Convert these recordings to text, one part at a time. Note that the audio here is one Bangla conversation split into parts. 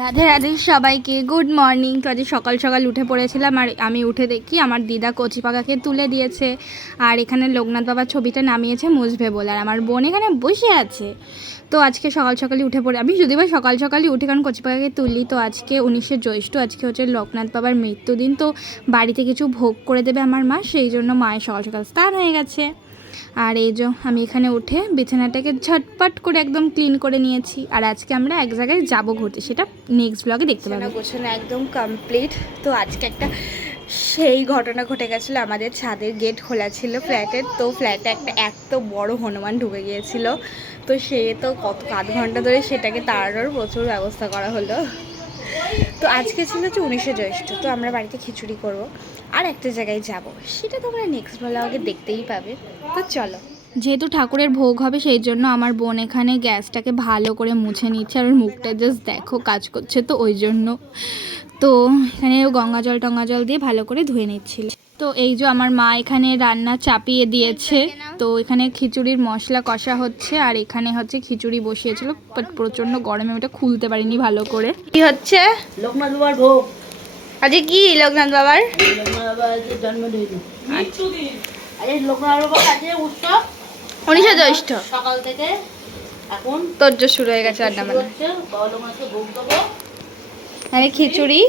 রাধে রাধে সবাইকে গুড মর্নিং। তো আজ সকাল সকাল উঠে পড়েছিলাম আর আমি উঠে দেখি আমার দিদা কচি পাকাকে তুলে দিয়েছে আর এখানে লোকনাথ বাবার ছবিটা নামিয়েছে মুছবে বলে, আর আমার বোন এখানে বসে আছে। তো আজকে সকাল সকালই উঠে পড়ে, আমি যদি বা সকাল সকালই উঠে কারণ কচি পাকাকে তুলি। তো আজকে 19শে জ্যৈষ্ঠ, আজকে হচ্ছে লোকনাথ বাবার মৃত্যুদিন। তো বাড়িতে কিছু ভোগ করে দেবে আমার মা, সেই জন্য মায়ের সকাল সকাল স্নান হয়ে গেছে। আর এই যে আমি এখানে উঠে বিছানাটাকে ঝটপট করে একদম ক্লিন করে নিয়েছি। আর আজকে আমরা এক জায়গায় যাব ঘুরতে, সেটা নেক্সট ব্লগে দেখতে পাবো। গোছানো একদম কমপ্লিট। তো আজকে একটা সেই ঘটনা ঘটে গেছিলো, আমাদের ছাদের গেট খোলা ছিল ফ্ল্যাটের, তো ফ্ল্যাটে এত বড় হনুমান ঢুকে গিয়েছিল। তো সে তো আধ ঘন্টা ধরে সেটাকে তাড়ানোর প্রচুর ব্যবস্থা করা হলো। তো আজকে ছিল হচ্ছে 19শে জ্যৈষ্ঠ, তো আমরা বাড়িতে খিচুড়ি করব আর একটা জায়গায় যাব, সেটা তোমরা নেক্সট ব্লগে দেখতেই পাবে। তো চলো, যেহেতু ঠাকুরের ভোগ হবে সেই জন্য আমার বোন এখানে গ্যাসটাকে ভালো করে মুছে নিচ্ছে, আর মুখটা জাস্ট দেখো কাজ করছে, তো ওই জন্য তো এখানে গঙ্গা জল দিয়ে ভালো করে ধুয়ে নিচ্ছিল। তো এই যে আমার মা এখানে রান্না চাপিয়ে দিয়েছে, তো এখানে খিচুড়ির মশলা কষা হচ্ছে আর এখানে হচ্ছে খিচুড়ি বসিয়েছিল, বাট প্রচণ্ড গরমে ওটা খুলতে পারিনি ভালো করে। কি হচ্ছে? লোকনাথ বাবার ভোগ। আজকে কি লোকনাথ বাবার জন্মদিন, লোকনাথ বাবার কাছে উৎসব 19শে জ্যৈষ্ঠ সকাল থেকে এখন তোর্য শুরু হয়ে গেছে রান্না বান্না। এখানে খিচুড়ি,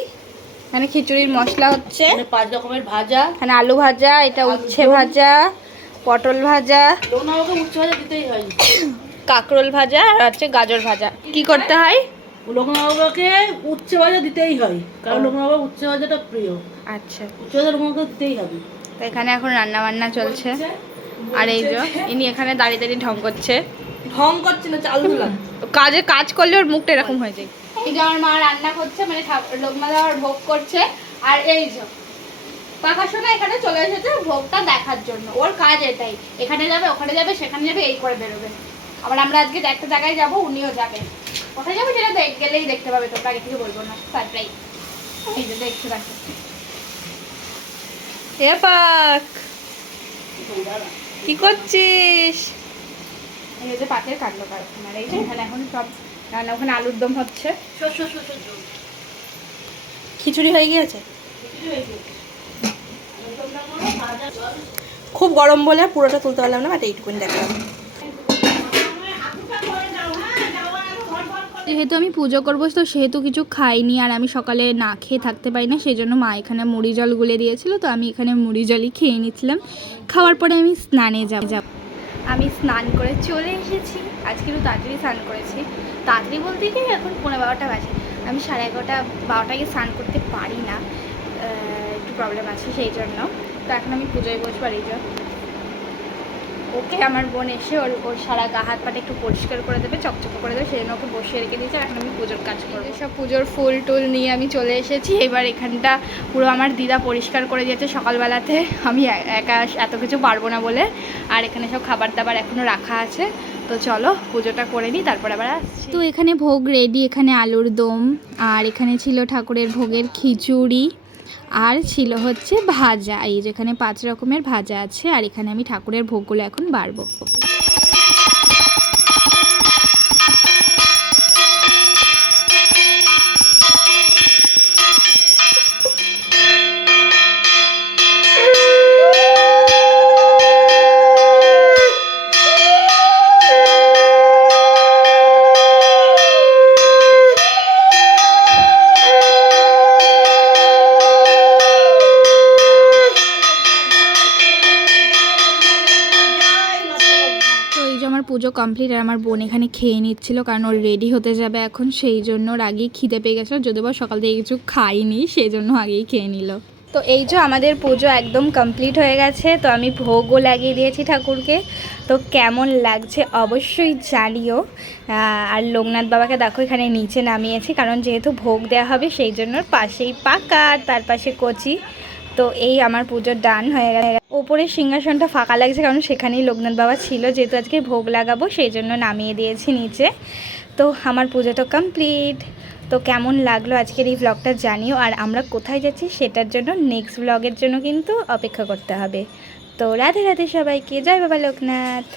এখানে খিচুড়ির মশলা হচ্ছে, 5 রকমের ভাজা, এখানে আলু ভাজা, এটা উচ্ছে ভাজা, পটল ভাজা, লোকনাথ উচ্ছে ভাজা দিতেই হয়, কাঁকরোল ভাজা আর হচ্ছে গাজর ভাজা। কি করতে হয়? লোকনাথ বাবাকে উচ্ছে ভাজা দিতেই হয়, কারণ লোকনাথ বাবার উচ্ছে ভাজাটা প্রিয়। আচ্ছা, উচ্ছে ভাজা লোকনাথকে দিতেই হবে। তো এখানে এখন রান্না বান্না চলছে আর এই যে ইনি এখানে দাঁড়িয়ে দাঁড়িয়ে ঢং করছে না, চাল দিলাম। কাজ করলে ওর মুখটা এরকম হয়ে যায়। এই যে আমার মা রান্না করছে, মানে লোকনাথ বাবার ভোগ করছে। আর এই যে পাকা শোনা এখানে চলে এসেছে ভোগটা দেখার জন্য, ওর কাজ এটাই, এখানে যাবে ওখানে যাবে সেখানে যাবে এই করে বেরোবে। আবার আমরা আজকে একটা জায়গায় যাব, উনিও যাবে। কোথায় যাবো সেটা গেলেই দেখতে পাবে, তোমরা আগে থেকে বলবো না, সারপ্রাইজ। এই যে দেখতে রাখো এ পাক, কি করছিস? এই যে পাকের কাটলো কারখানা, এই যে এখানে এখন সব রান্না, ওখানে আলুর দম হচ্ছে, খিচুড়ি হয়ে গিয়েছে। খুব গরম বলে পুরোটা তুলতে পারলাম না, বাট এইটুকুনি দেখলাম। যেহেতু আমি পুজো করবো তো সেহেতু কিছু খাইনি, আর আমি সকালে না খেয়ে থাকতে পারি না, সেই জন্য মা এখানে মুড়ি জল গুলে দিয়েছিল, তো আমি এখানে মুড়ি জলই খেয়ে নিচ্ছিলাম। খাওয়ার পরে আমি স্নানে যাব। আমি স্নান করে চলে এসেছি, আজকে একটু তাড়াতাড়ি স্নান করেছি, তাড়াতাড়ি বলতে কি এখন 11:30 বাজে। আমি 11:30 12টায় স্নান করতে পারি না, একটু প্রবলেম আছে সেই জন্য। তো এখন আমি পুজোয় বসবো। আর এই যে ওকে আমার বোন এসে ওর সারা গা হাত পাটা একটু পরিষ্কার করে দেবে, চকচকে করে দেবে, সেই জন্য ওকে বসিয়ে রেখে দিয়েছে। আর এখন আমি পুজোর কাজ করবো। সব পুজোর ফুল টুল নিয়ে আমি চলে এসেছি। এবার এখানটা পুরো আমার দিদা পরিষ্কার করে দিয়েছে সকালবেলাতে, আমি একা এত কিছু পারবো না বলে। আর এখানে সব খাবার দাবার এখনও রাখা আছে, তো চলো পুজোটা করে নিই, তারপর আবার আসছি। তো এখানে ভোগ রেডি, এখানে আলুর দম, আর এখানে ছিল ঠাকুরের ভোগের খিচুড়ি, আর ছিল হচ্ছে ভাজা। এই যেখানে 5 রকমের ভাজা আছে, আর এখানে আমি ঠাকুরের ভোগগুলো এখন বাড়বো। পুজো কমপ্লিট, আর আমার বোন এখানে খেয়ে নিচ্ছিল, কারণ ওর রেডি হতে যাবে এখন, সেই জন্য ওর আগেই খিদে পেয়ে গেছিলো, যদিও বা সকাল থেকে কিছু খাইনি, সেই জন্য আগেই খেয়ে নিল। তো এই যে আমাদের পুজো একদম কমপ্লিট হয়ে গেছে, তো আমি ভোগও লাগিয়ে দিয়েছি ঠাকুরকে। তো কেমন লাগছে অবশ্যই জানিও। আর লোকনাথ বাবাকে দেখো এখানে নিচে নামিয়েছি, কারণ যেহেতু ভোগ দেওয়া হবে সেই জন্য পাশেই পাকা আর তার পাশে কচি। তো এই আমার পুজোর ডান হয়ে গেছে। ওপরের সিংহাসনটা ফাঁকা লাগছে, কারণ সেখানেই লোকনাথ বাবা ছিল, যেহেতু আজকে ভোগ লাগাবো সেই জন্য নামিয়ে দিয়েছি নিচে। তো আমার পুজোটা কমপ্লিট। তো কেমন লাগলো আজকের এই ব্লগটা জানিও, আর আমরা কোথায় যাচ্ছি সেটার জন্য নেক্সট ব্লগের জন্য কিন্তু অপেক্ষা করতে হবে। তো রাধে রাধে সবাইকে, জয় বাবা লোকনাথ।